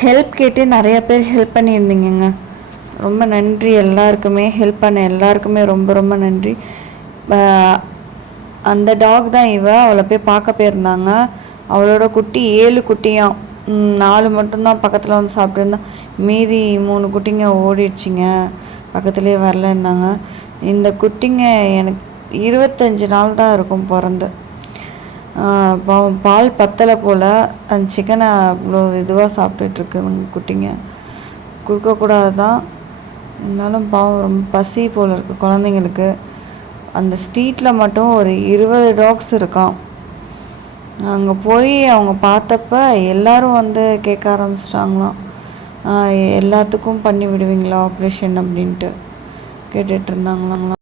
Help கேட்டு நிறைய பேர் ஹெல்ப் பண்ணியிருந்தீங்கங்க. ரொம்ப நன்றி எல்லாருக்குமே. ஹெல்ப் பண்ண எல்லாருக்குமே ரொம்ப ரொம்ப நன்றி. அந்த டாக் தான் அவளை போய் பார்க்க போயிருந்தாங்க. அவளோட குட்டி 7 குட்டியாம். 4 மட்டும்தான் பக்கத்தில் வந்து சாப்பிட்டுருந்தா, மீதி 3 குட்டிங்க ஓடிடுச்சிங்க, பக்கத்துலேயே வரலன்னாங்க. இந்த குட்டிங்க எனக்கு 25 நாள் தான் இருக்கும் பிறந்து. பால் பத்தலை போல், அந்த சிக்கனை அவ்வளோ இதுவாக சாப்பிட்டுட்ருக்குதுங்க குட்டிங்க. கொடுக்கக்கூடாது தான், இருந்தாலும் பாவம் ரொம்ப பசி போல் இருக்குது குழந்தைங்களுக்கு. அந்த ஸ்ட்ரீட்டில் மட்டும் ஒரு 20 டாக்ஸ் இருக்கான். அங்கே போய் அவங்க பார்த்தப்ப எல்லோரும் வந்து கேட்க ஆரம்பிச்சிட்டாங்களாம், எல்லாத்துக்கும் பண்ணி விடுவீங்களா ஆப்ரேஷன் அப்படின்ட்டு கேட்டுட்ருந்தாங்களாம்.